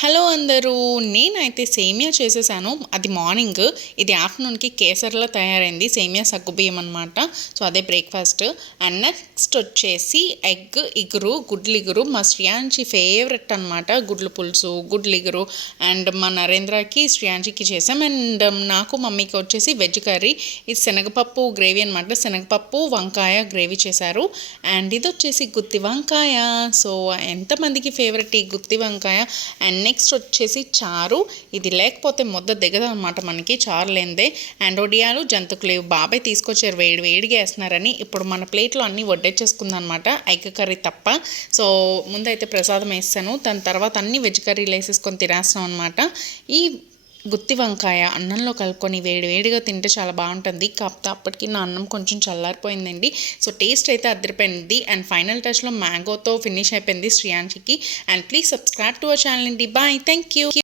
Hello అందరూ. నేనైతే సేమియా చేసేసాను. అది మార్నింగ్. ఇది ఆఫ్టర్నూన్కి కేసర్లో తయారైంది. సేమియా సగ్గుబియ్యం అనమాట సో అదే బ్రేక్ఫాస్ట్. అండ్ నెక్స్ట్ వచ్చేసి ఎగ్ ఇగురు గుడ్లు ఇగురు. మా శ్రియాంచి ఫేవరెట్ అనమాట గుడ్లు పులుసు గుడ్లు ఇగురు. అండ్ మా నరేంద్రకి శ్రియాంచికి చేసాం. అండ్ నాకు మమ్మీకి వచ్చేసి వెజ్ కర్రీ. ఇది శనగపప్పు గ్రేవీ అనమాట శనగపప్పు వంకాయ గ్రేవీ చేశారు. అండ్ ఇది వచ్చేసి గుత్తి వంకాయ. సో ఎంతమందికి ఫేవరెట్ ఈ గుత్తి వంకాయ? అండ్ నెక్స్ట్ వచ్చేసి చారు. ఇది లేకపోతే ముద్ద దిగదనమాట మనకి చారు లేనిదే అండ్ ఒడియాలు జంతుకులేవు బాబాయ్ తీసుకొచ్చారు వేడి వేడిగా వేస్తున్నారని. ఇప్పుడు మన ప్లేట్లో అన్నీ వడ్డేచేసుకుందాం అనమాట ఎగ్ కర్రీ తప్ప. సో ముందైతే ప్రసాదం వేస్తాను. దాని తర్వాత అన్ని వెజ్ కర్రీలు వేసేసుకొని తినేస్తాం అనమాట ఈ గుత్తి వంకాయ అన్నంలో కలుపుకొని వేడివేడిగా తింటే చాలా బాగుంటుంది. కాకపోతే అప్పటికి నా అన్నం కొంచెం చల్లారిపోయిందండి. సో టేస్ట్ అయితే అద్దరిపోయింది. అండ్ ఫైనల్ టచ్లో మ్యాంగోతో ఫినిష్ అయిపోయింది శ్రియాంశికి. And please subscribe to our channel అండి. బాయ్. Thank you.